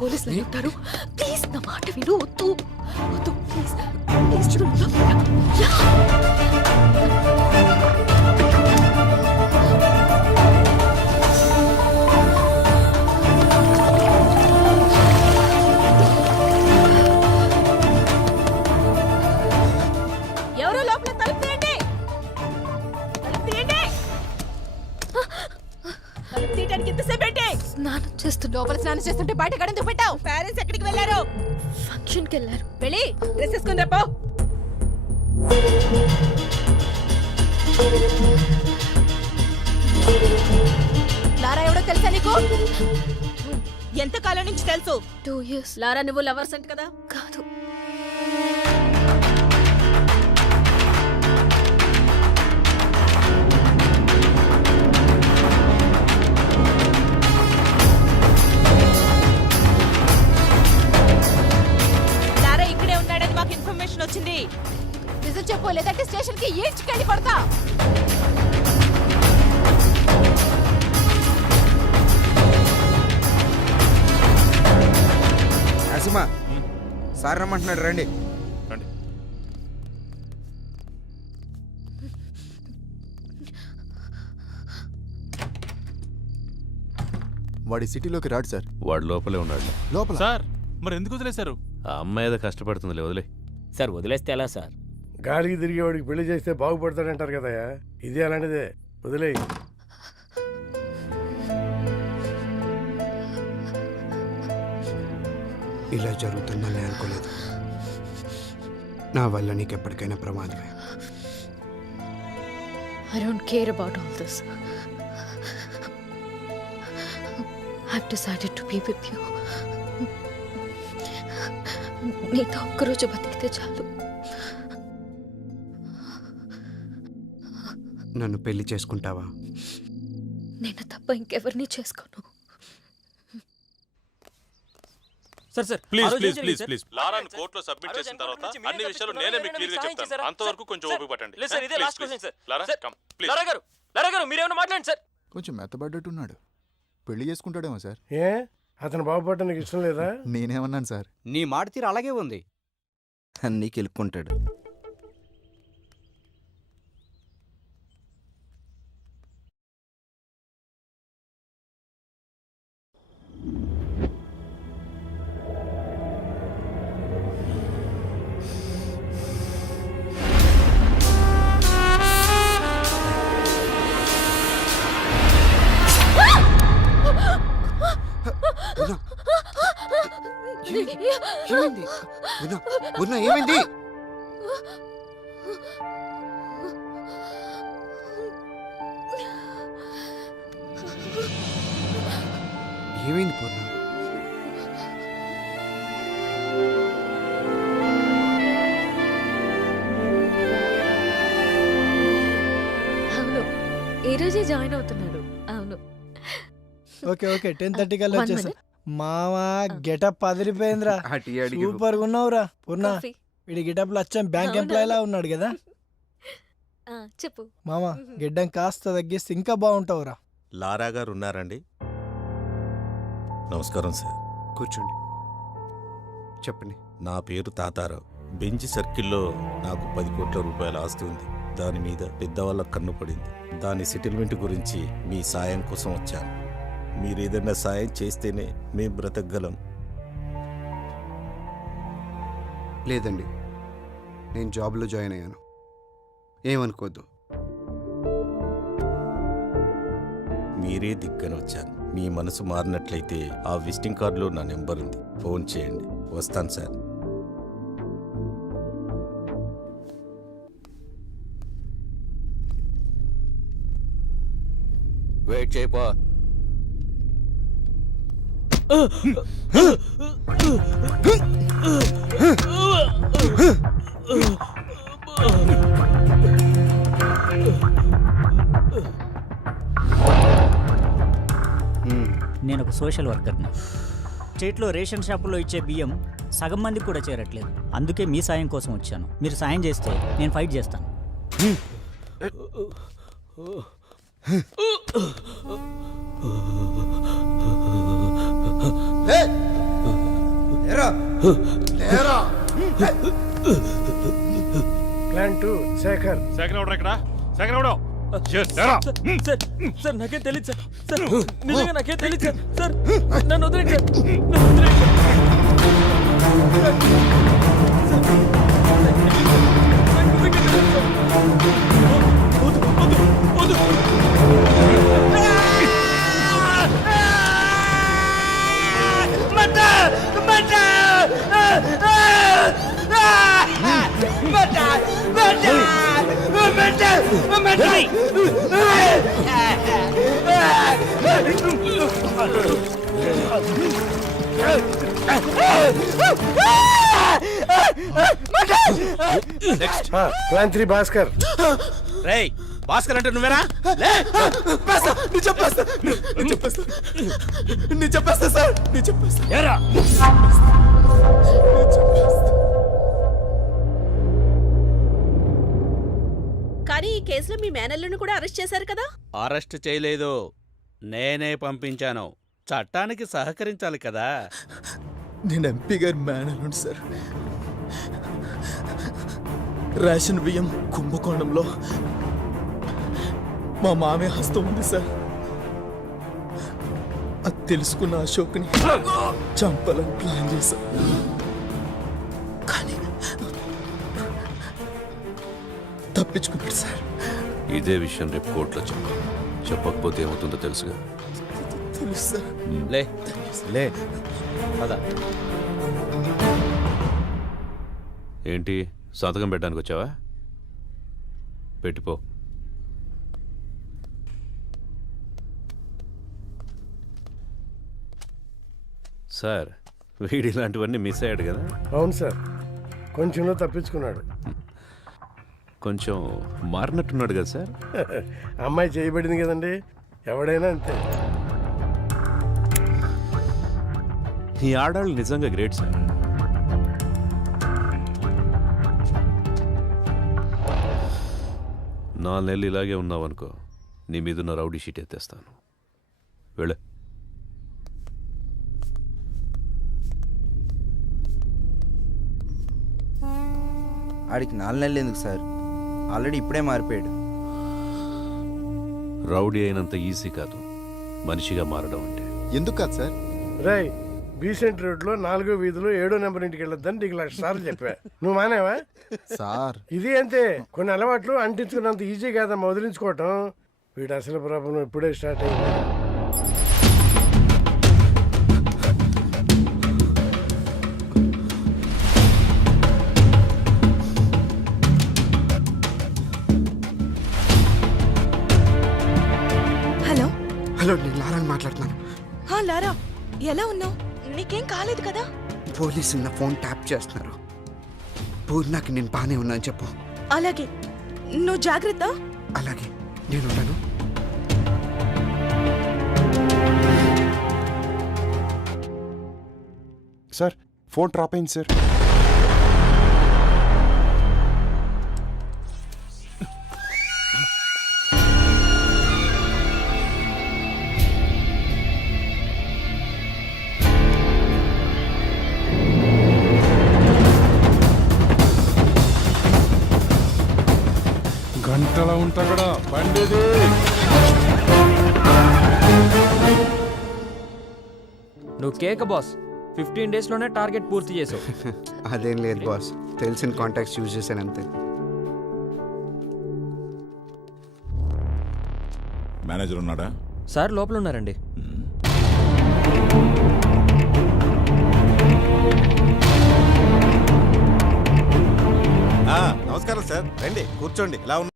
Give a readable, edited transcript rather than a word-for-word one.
పోలీసులు అయి ఉంటారు. ప్లీజ్ నా మాట విను. వద్దు వద్దు ప్లీజ్ ప్లీజ్. ఎవరో లోపల తలుపు తీయండి. తలుపు తీయండి. తలుపు తీయడానికి ఎంతసేపు ఏంటి? స్నానం చేస్తుంటే లోపల స్నానం చేస్తుంటే బయట గడెందుకు పెట్టావు? పేరెంట్స్ ఎక్కడికి వెళ్ళారు? ఫంక్షన్కి వెళ్ళారు. వెళ్ళి డ్రెస్ వేసుకుని రాపో. లారా ఎవడో తెలుసా నీకు? ఎంత కాలం నుంచి తెలుసు? 2 years. లారా నువ్వు లవర్స్ అంట కదా? కాదు. లారా ఇక్కడే ఉన్నాడని మాకు ఇన్ఫర్మేషన్ వచ్చింది. నిజం చెప్పు, లేదంటే స్టేషన్ కి ఈడ్చుకెళ్ళి పడతా. నరసింహ సార్ రమ్మంటున్నాడు, రండి. వాడి సిటీలోకి రాడు సార్. వాడు లోపలే ఉన్నాడు. లోపల సార్ మరి ఎందుకు వదిలేశారు? ఆ అమ్మాయి ఏదో కష్టపడుతుందిలే, వదిలే. సార్ వదిలేస్తే ఎలా సార్? గాలికి తిరిగేవాడికి పెళ్లి చేస్తే బాగుపడతాడంటారు కదయా, ఇదే అలాంటిదే, వదిలే. ఇలా జరుగుతుందని అనుకోలేదు. నా వల్ల నీకు ఎప్పటికైనా ప్రమాదమే. I don't care about all this. I've decided to be with you. నీతో ఒక్కరోజు బతికితే చాలు. నన్ను పెళ్లి చేసుకుంటావా? నేను తప్ప ఇంకెవరిని చేసుకోను. Sir please please please please లారాని కోర్టులో సబ్మిట్ చేసిన తర్వాత అన్ని విషయాలు నేనే మీకు క్లియర్ గా చెప్తాను. అంతవరకు కొంచెం ఓపిక పట్టండి. లేదు సార్, ఇదే last question sir. Lara come please. Lara గారు మీరేమైనా మాట్లాడండి సార్. కొంచెం మెత్తబడ్డట్టున్నాడు. పెళ్లి చేసుకుంటాడేమో సార్. ఏ అతను బాగుపడటం నీకు ఇష్టం లేదా? నేనేమన్నాను సార్? నీ మాట తీరు అలాగే ఉంది. అన్నీ కెలుక్కుంటాడు. ఏమైంది? ఏమైంది? ఏమైంది పూర్ణ? అవును, ఈ రోజే జాయిన్ అవుతున్నాడు. అవును. ఓకే 10:30 కల్లా వచ్చేస్తా. మావా గెటప్ అదిరిపోయిందిరా, సూపర్ గా ఉన్నావురా. పూర్ణ వీడి గెటప్ లో వచ్చాం బ్యాంక్ ఎంప్లాయ్ లా ఉన్నాడు కదా. చెప్పు మామా, గిడ్డం కాస్త తగ్గిస్తే ఇంకా బాగుంటావురా. లారా గారు ఉన్నారండి? నమస్కారం సార్. కూర్చోండి, చెప్పండి. నా పేరు తాతారావు. బెంచ్ సర్కిల్లో నాకు 10 కోట్ల రూపాయల ఆస్తి ఉంది. దాని మీద పెద్దవాళ్ళ కన్ను పడింది. దాని సెటిల్మెంట్ గురించి మీ సాయం కోసం వచ్చాను. మీరు ఏదైనా సాయం చేస్తేనే మేము బ్రతకగలం. లేదండి, నేను జాబ్లో జాయిన్ అయ్యాను, ఏమనుకోద్దు. మీరే దిక్కని వచ్చాను. మీ మనసు మారినట్లయితే ఆ విజిటింగ్ కార్డులో నా నెంబర్ ఉంది, ఫోన్ చేయండి. వస్తాను సార్. వెయిట్ చేయపో. నేను ఒక సోషల్ వర్కర్ని. స్టేట్లో రేషన్ షాపుల్లో ఇచ్చే బియ్యం సగం మందికి కూడా చేరట్లేదు. అందుకే మీ సాయం కోసం వచ్చాను. మీరు సాయం చేస్తే నేను ఫైట్ చేస్తాను. ప్లాన్ 2 శేఖర్. సెకండ్ ఆర్డర్ ఇక్కడ సెకండ్ ఆర్డర్ సార్ నాకేం తెలియదు సార్. సార్ నిజంగా నాకేం తెలియదు సార్. సార్ నన్ను వదిలేండి సార్. నన్ను వదిలేండి ప్లాన్ 3 భాస్కర్. రేయ్ భాస్కర్ అంటే నువ్వేనా? కానీ ఈ కేసులో మీ మేనల్లుని కూడా అరెస్ట్ చేశారు కదా? అరెస్ట్ చేయలేదు, నేనే పంపించాను. చట్టానికి సహకరించాలి కదా. నేను ఎంపీ గారి మేనల్లుండి సార్. రేషన్ బియ్యం కుంభకోణంలో మా మామయ్య హస్తం ఉంది సార్. అది తెలుసుకున్న అశోక్ని చంపాలని ప్లాన్ చేశా. కానీ తప్పించుకున్నాడు సార్. ఇదే విషయం రేపు కోర్టులో చెప్పకపోతే ఏమవుతుందో తెలుసుగా. తెలుసు సార్. లే పద. ఏంటి సంతకం పెట్టడానికి వచ్చావా? పెట్టిపో. సార్ వీడి ఇలాంటివన్నీ మిస్ అయ్యాడు కదా. అవును సార్, కొంచెంలో తప్పించుకున్నాడు. కొంచెం మారినట్టున్నాడు కదా సార్. అమ్మాయి చేయబడింది కదండి, ఎవడైనా అంతే. ఈ ఆడాళ్ళు నిజంగా గ్రేట్ సార్. నాలుగు నెలలు ఇలాగే ఉన్నావనుకో, నీ మీదున్న రౌడీ షీట్ ఎత్తేస్తాను. వెళ్ళే. ఆడికి 4 నెలలు ఎందుకు సార్? ఆల్రెడీ ఇప్పుడే మారిపోయాడు. రౌడీ అయినంత ఈజీ కాదు మనిషిగా మారడం అంటే. ఎందుకు కాదు సార్? రేయ్, బీసెంట్ రోడ్ లో 4వ వీధిలో 7వ నెంబర్ ఇంటికి వెళ్ళొద్దని నీకు 1,00,000 సార్లు చెప్పా. నువ్వు మానేవా? సార్ ఇది అంతే, కొన్ని అలవాట్లు అంటించుకున్నంత ఈజీ కాదమ్మా వదిలించుకోవటం. వీడు అసలు ప్రాబ్లం ఇప్పుడే స్టార్ట్ అయింది. హలో హలో, నేను లారాని మాట్లాడుతున్నాను. లారా, ఎలా ఉన్నావు? నీకేం కాలేదు కదా? పోలీసులు నా ఫోన్ ట్యాప్ చేస్తున్నారు. పూర్ణకి నేను బాగానే ఉన్నాను చెప్పు. అలాగే, నువ్వు జాగ్రత్త. అలాగే, నేనున్నాను. సార్ ఫోన్ డ్రాప్ అయింది సార్. గంటలా ఉంటా కూడా బండిది. నువ్వు కేక బాస్. 15 days లోనే టార్గెట్ పూర్తి చేసావు. అదేం లేదు బాస్, తెలిసిన కాంటాక్ట్స్ యూజ్ చేశాను అంతే. మేనేజర్ ఉన్నాడా? సార్ లోపల ఉన్నారండి. నమస్కారం సార్, రండి కూర్చోండి. ఎలా ఉన్నా?